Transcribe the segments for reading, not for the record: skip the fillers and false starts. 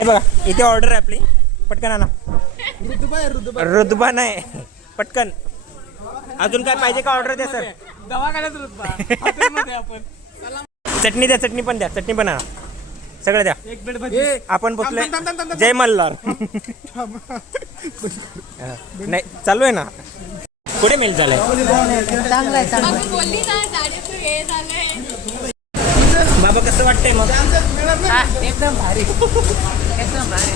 हे बघा इथे ऑर्डर आहे आपली, पटकन आणा. रुतबा नाही, पटकन. अजून काय पाहिजे का ऑर्डर द्या सर. चटणी द्या, चटणी पण द्या, चटणी पण आणा, सगळं द्या. आपण पोचलोय. जय मल्हार. नाही चालू आहे ना. कुठे मेल झालंय. बाबा कसं वाटतंय मग. एकदम भारी, एकदम भारी.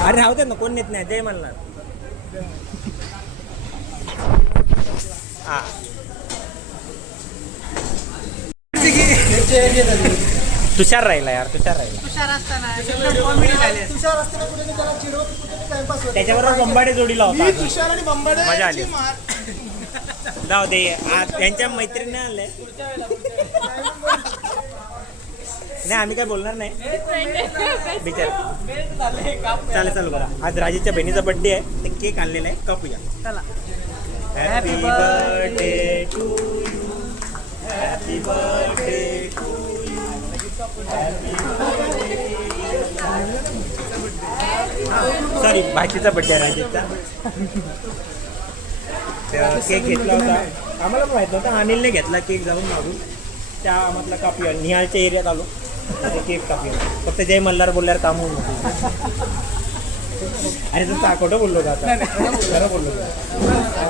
अरे राहू दे ना, कोण नेत नाही. जय मल्हार. हा तुषार राहिला यार, तुषार राहिला. त्याच्याबरोबर बंबाडे जोडीला होता. मजा आली. जाऊ दे, त्यांच्या मैत्रिणी आले. नाही आम्ही काय बोलणार नाही बिचार. चालेल चालू करा. आज राजेशच्या बहिणीचा बर्थडे आहे, ते केक आणलेला आहे, कापूया. चला. Happy birthday to you, happy birthday to you, sorry भाचीचा बर्थडे आहे राजेशचा. केक घेतला होता, आम्हाला पण माहित नव्हतं. अनिलने घेतला केक जाऊन मागून. त्या म्हटलं कापूया. निहाळच्या एरियात आलो, केक कापूया. फक्त जय मल्हार बोलल्यावर काम होऊन नको. अरे तुमचं खोटं बोललो का आता. खरं बोललो का.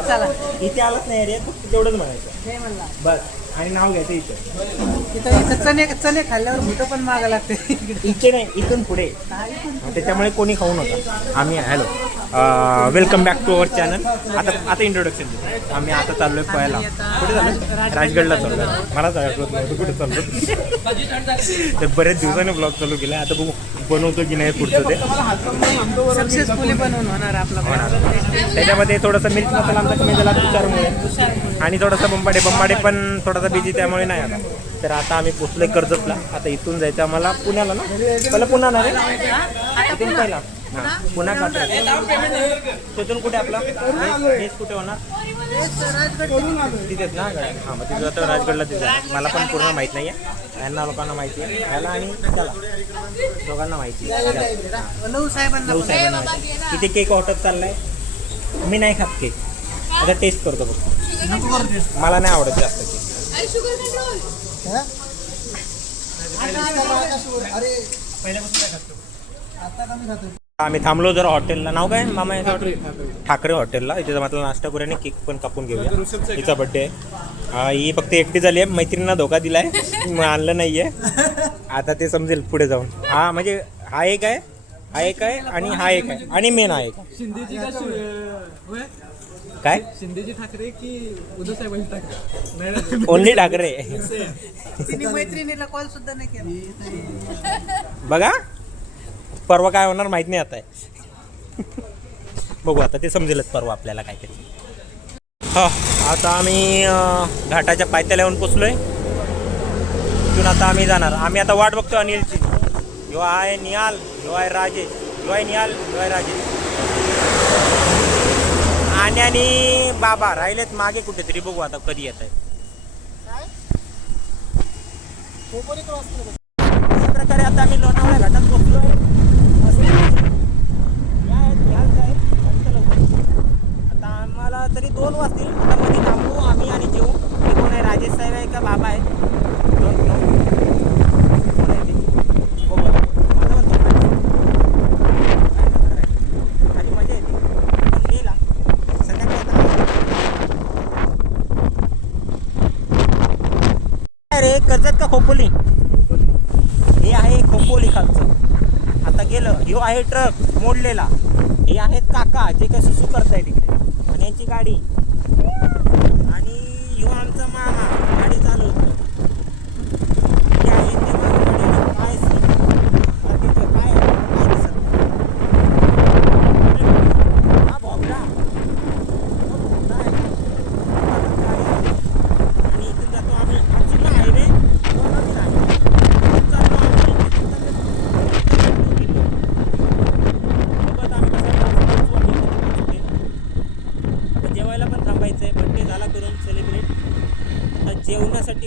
चला इथे आलाच नाही एरियात, फक्त तेवढंच म्हणायचं जय मल्हार. बस. आणि नाव घ्यायचं इथं. इथं चणे चणे खाल्ल्यावर भूत पण मागा लागते. इथे नाही, इथून पुढे. त्याच्यामुळे कोणी खाऊ नका. आम्ही hello, welcome back to our channel. आता इंट्रोडक्शन देतो. आम्ही आता चाललोय पळायला. कुठे चाललो. राजगडला चाललो. मला आठवत नव्हतं कुठे चाललो. तर बरेच दिवसाने ब्लॉग चालू केला. आता बघू बनवतो की नाही पुढचं ते. सक्सेसफुली बनवून होणार आपला. त्याच्यामध्ये थोडासा मिर्च मसाला आमचा कमी झाला तुषारमुळे, आणि थोडासा बंबाडे पण थोडासा बिझी, त्यामुळे नाही आला. तर आता आम्ही पोचलोय कर्जतला. आता इथून जायचं आम्हाला पुण्याला ना. पहिला पुन्हा ना रे, इथून पहिला पुन्हा का तिथून कुठे आपला बेस कुठे होणार. तिथेच ना. हां मग तिथं आता राजगडला तिथं. मला पण पूर्ण माहीत नाही आहे, यांना लोकांना माहिती आहे. याला आणि त्याला दोघांना माहिती आहे. लहू साहेबांना माहिती. किती केक ऑर्डर चाललाय. मी नाही खात केक, आता टेस्ट करतो फक्त. मला नाही आवडत जास्त केक. आम्ही थांबलो जरा हॉटेलला. नाव काय मामा याचं हॉटेल. ठाकरे हॉटेलला. इथे म्हटलं नाश्ता करूया आणि केक पण कापून घेऊया. हिचा बड्डे आहे. ही फक्त एकटी झाली आहे. मैत्रिणींना धोका दिलाय, मग आणलं नाही आहे. आता ते समजेल पुढे जाऊन. हा म्हणजे हा एक आहे, हा एक आहे आणि हा एक आहे, आणि मेन हा एक. काय शिंदेजी ठाकरे की उद्धव साहेबांची ठाकरे. ओनली ठाकरे. मैत्रिणीला कॉल सुद्धा नाही केला. बघा परवा काय होणार माहित नाही. आता बघू, आता ते समजेलच परवा आपल्याला काहीतरी. हा आता आम्ही घाटाच्या पायथ्याला पोचलोय. तिथून आता आम्ही जाणार. आम्ही आता वाट बघतो अनिलची. ह्यो आहे निहाल, ह्यो आहे राजेश. ह्यो आहे निहाल, ह्यो आहे राजेश. आणि बाबा राहिलेत मागे कुठेतरी. बघू आता कधी येत आहे. अशा प्रकारे आता आम्ही लोणावळा घाटात पोहोचलोय. आता आम्हाला तरी 2 वाजतील. आता मध्ये थांबू आम्ही आणि जेऊ. हे कोण आहे, राजेश साहेब आहे का बाबा आहे. आणि मजा येते गेला रे. कर्जत का खोपोली. हे आहे खोपोली खालचं. आता गेलं. ह्यो आहे ट्रक मोडलेला. हे आहेत काका जे काय सुसू करताय तिकडे, आणि यांची गाडी. आणि ह्यो आमचा मामा गाडी चालवतो. हे आहेत ते काय दिसत. हा भोगडा. आणि इथून जातो आम्ही अचूक हायवे. जेवायला पण थांबायचं आहे. बड्डे झाला करून सेलिब्रेट. आता जेवणासाठी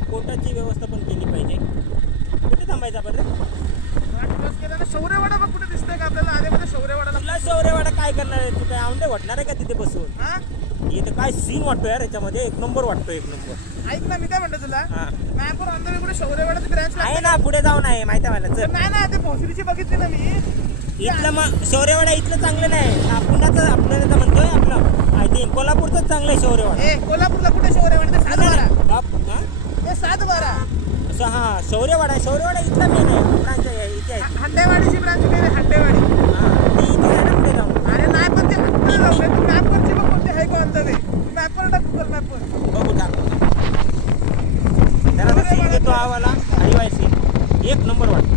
शौर्यवाडा काय करणार आहे तू? काय औंढे वाटणार आहे का तिथे बसून? हा इथे काय सीन वाटतो यार याच्यामध्ये, एक नंबर वाटतो, एक नंबर. ऐक ना, मी काय म्हणतो तुला, हा मॅपवर अंदर कुठे शौर्यवाड्याची ब्रँच आहे ना, पुढे जाऊन आहे माहिती आहे मला. चल नाही ना, ते भोसरीची बघितली ना मी. इथलं मग शौर्यवाडा इथलं चांगलं नाही, आपणाचं आपल्याला तर म्हणतोय आपलं आय थिंक कोल्हापूरचं चांगलं आहे शौर्यवाडा. ए कोल्हापूरला कुठे शौर्यवाडा? ते 7/12. हा ते 7/12. असं हा शौर्यवाडा आहे, शौर्यवाडा इथला मेन आहे, आपणाच्या इथे आहे. हंडेवाडीची ब्रांच कुठे आहे? हंडेवाडी. हा, ती इथे आहे ना पुढे जाऊन. अरे नाही, पण ते हंडेवाडी जाऊ दे. तू मॅपवरची बघ कोणते आहे का अंतर आहे. मॅपवर टाक, गुगल मॅपवर. बघू का त्याला सीन देतो आवाला हरिवाय सीन एक नंबर वाटतो.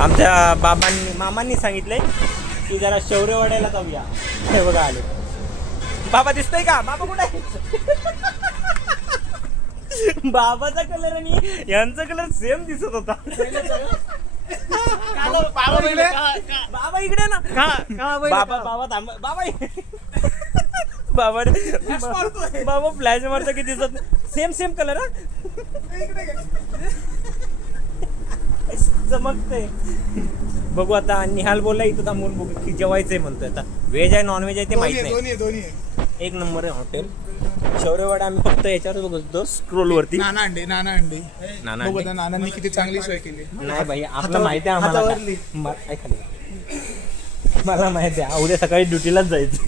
आमच्या मामांनी सांगितलंय की जरा शौर्यवाड्याला जाऊया. हे बघा आले बाबा, दिसतोय का बाबा? कुठे आहे? बाबाचा कलर आणि यांचा कलर सेम दिसत होता. बाबा इकडे ना, बाबा थांब, बाबा फ्लॅश मारतो की दिसत सेम कलर. चमकतंय. बघू आता. निहाल बोलला इथं थांबून बघू की जेवायचंय म्हणतोय. आता व्हेज आहे नॉन व्हेज आहे ते माहित नाही. दोन्ही एक नंबर आहे हॉटेल शौर्यवाडा. आम्ही फक्त याच्यावर बघतो स्क्रोल वरती. नाना अंडे नाना बघू आता, नानांनी किती चांगली सोय केली. नाही भाई, आपलं माहिती आहे आम्हाला. मला माहिती आहे उद्या सकाळी ड्युटीलाच जायचं.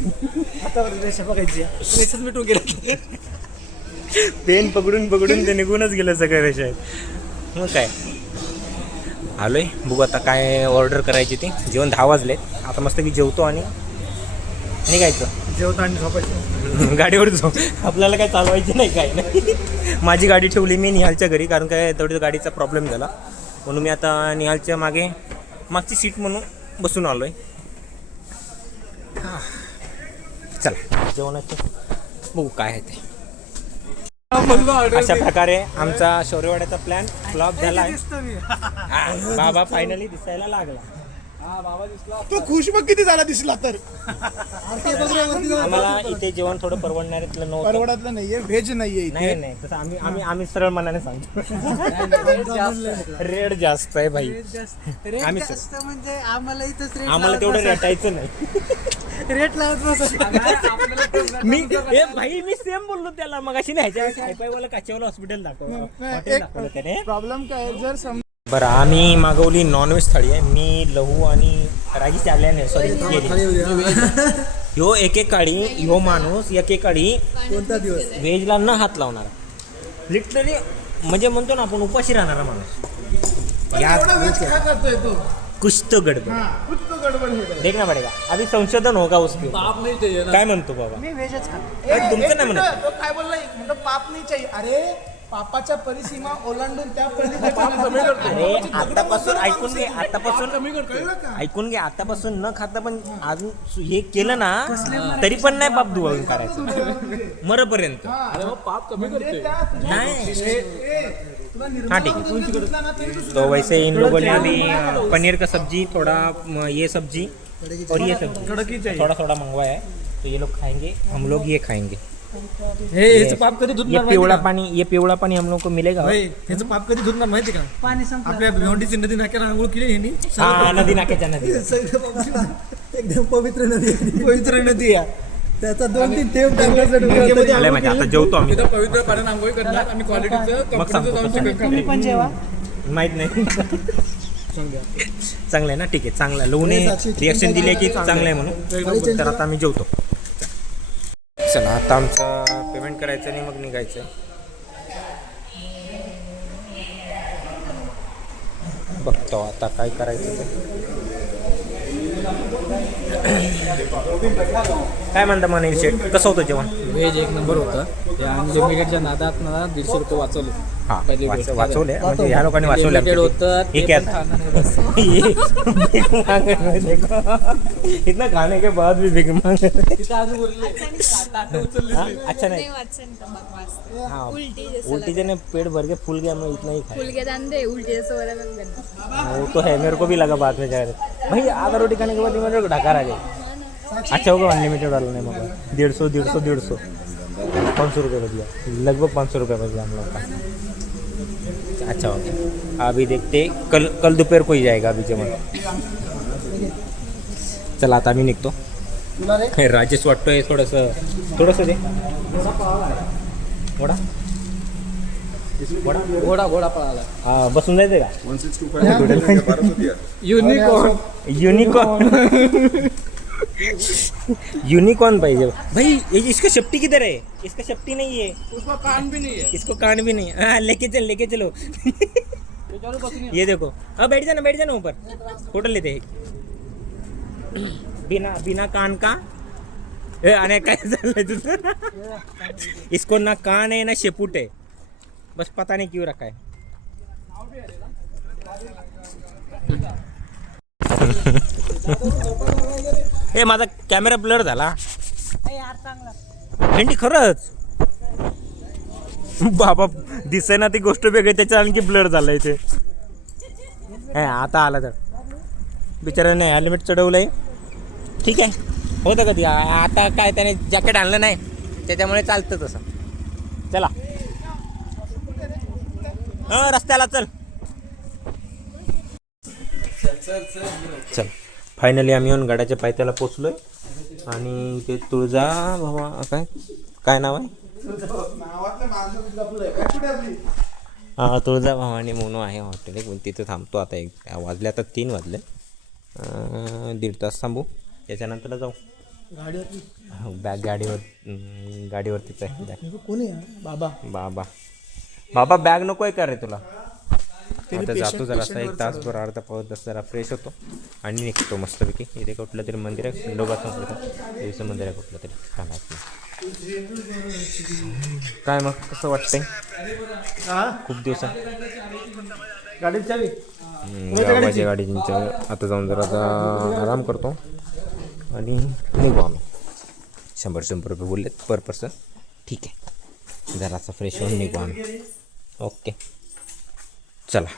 आता रेषा बघायची, रेषाच मिटून गेला. पेन पकडून ते निघूनच गेलं सगळ्या रेषा. मग काय आलोय. बघू आता काय ऑर्डर करायची ती. जेवण 10 वाजले. आता मस्त की जेवतो आणि निघायचं. जेवतो आणि झोपायचं. गाडीवर जाऊ. आपल्याला काय चालवायची नाही, काय नाही. माझी गाडी ठेवली मी निहालच्या घरी, कारण काय तेवढ्या गाडीचा प्रॉब्लेम झाला, म्हणून मी आता निहालच्या मागची सीट म्हणून बसून आलोय. चला जेवणाचं बघू काय आहे ते. अशा प्रकारे आमचा शौर्यवाड्याचा प्लॅन फ्लॉप झाला आहे. बाबा फायनली दिसायला लागला. तो खुश बघ किती झाला दिसला तर. आम्हाला इथे जेवण थोडं परवडणाऱ्यातलं नव्हतं. परवडातलं नाहीये, व्हेज नाहीये. नाही तसं आम्ही सरळ मनाने सांगतो. रेट जास्त आहे भाई. आम्ही म्हणजे आम्हाला तेवढं रेटायचं नाही. रेट लावत मी सेम बोललो त्याला मग अशी नाही काचेवाला हॉस्पिटल दाखवलं त्याने. प्रॉब्लेम काय जर बरं, आम्ही मागवली नॉनव्हेज थाळी आहे. मी लहू आणि रागी आल्याने सॉरी ह्यो एकेकाळी ह्यो माणूस एकेकाळी कोणता दिवस व्हेजला न हात लावणार, लिटरली म्हणजे म्हणतो ना आपण उपाशी राहणारा माणूस. यात कुछ तो गडबड देखना पडेगा. अभी संशोधन होगा उसके. काय म्हणतो बाबा? मी व्हेजच तुमचं नाही म्हणत. तो काय बोलला? म्हणतो पाप नाही चाहिए. अरे पापाच्या परिसीमा ओलांडून त्या अरे आतापासून ऐकून घे, ऐकून घे. आतापासून न खाता पण अजून हे केलं ना तरी पण नाही पाप धुवून काढायचं मरपर्यंत. पाप कमी करते. नाही हाँ ठीक है. तो वैसे इन लोगों ने अभी पनीर का सब्जी, थोड़ा ये सब्जी और ये सब्जी थोड़ा मंगवाया है, तो ये लोग खाएंगे, हम लोग ये खाएंगे. पाप कधी ये पिवळा पाणी हम लोग को मिलेगा. ह्याचं पाप कधी धुणार माहिती का? पाणी आपल्या भिवंडीची नदी नाक्याला आंघोळ केली ह्यांनी. हा, नदी नाक्याच्या नदी एकदम पवित्र नदी आहे. त्याचा 2-3 थेंब टाकले. म्हणजे आता जेवतो आम्ही. पवित्र पाण्याने आंघोळ करणार आणि क्वालिटीचं पण जेवा माहित नाही. चांगलं आहे ना, ठीक आहे, चांगलं आहे. लोने रिॲक्शन दिले की चांगलं आहे म्हणून, तर आता आम्ही जेवतो. चला आता आमचं पेमेंट करायचं आणि मग निघायचं. बघतो आता काय करायचं ते. काय म्हणता मनीष शेठ, कसं होतं जेवण? व्हेज एक नंबर होतं. अनलिमिटेडच्या नादात मला 150 रुपये वाचवले. हा वाचवले म्हणजे ह्या लोकांनी वाचवले. इतना खाने के बाद भी भीख मांग. अच्छा नहीं, हाँ उल्टी से पेट भर के फूल गया, मैं इतना ही खाया. उल्टी जैसे हो रहा है. वो तो है, मेरे को भी लगा बाद में जाए भाई आधा रोटी खाने के बाद मेरे को ढकार आ गया. अच्छा होगा अनलिमिटेड वाला ने मगर 150 500 रुपये बच गया, लगभग 500 रुपये बच गया हम लोग का. अच्छा ओके अभी देखते कल कल दोपहर को ही जाएगा अभी जेवण. चला आता आम्ही निघतो. राजेश वाटतोय थोडंसं दे वडा घोडा पळाला. हा बसून जायचं का युनिकॉर्न यूनिकॉर्न पाहिजे भाई. ये इसका शेफ्टी किधर है? इसका शेफ्टी नहीं है, उसको कान भी नहीं है. इसको कान भी नहीं. हाँ लेके चलो ये देखो. हाँ बैठ जाना ऊपर फोटो लेते हैं. बिना कान का आणि काय चाललंय तुझं? इसको ना कान है ना शेपूट है, बस पता नहीं क्यों रखा है. हे माझा कॅमेरा ब्लर झाला. भेंडी खरंच बाबा दिसे ना ती गोष्ट वेगळी, त्याच्या आणखी ब्लर झालं इथे. हे आता आला तर बिचाराने हेल्मेट चढवलंय. ठीक आहे होतं कधी. आता काय त्याने जॅकेट आणलं नाही त्याच्यामुळे चालतं तसं. चला रस्त्याला चल. चल फायनली आम्ही येऊन गडाच्या पायथ्याला पोचलोय. आणि ते तुळजा बाबा काय नाव आहे? तुळजा भवानी म्हणून आहे हॉटेल एक. तिथं थांबतो आता. वाजले आता 3 वाजले. 1.5 तास थांबू त्याच्यानंतर जाऊ. बॅग गाडीवरतीच आहे बॅग. कोणी बाबा बॅग नको आहे का रे तुला? आता जातो जरा असा 1 तासभर अर्धा पाऊस तास जरा फ्रेश होतो आणि निघतो मस्तपैकी. इथे कुठलं तरी मंदिर आहे, खंडोबाचं देवीचं मंदिर आहे कुठलं तरी. काय मग कसं वाटतंय? खूप दिवसात गाडीत चावी गावाच्या गाडीचं आता जाऊन जरा आता आराम करतो आणि निघू आम्ही. 100 रुपये बोललेत पर पर्सन. ठीक आहे जरासा फ्रेश होऊन निघू आम्ही. ओके चला.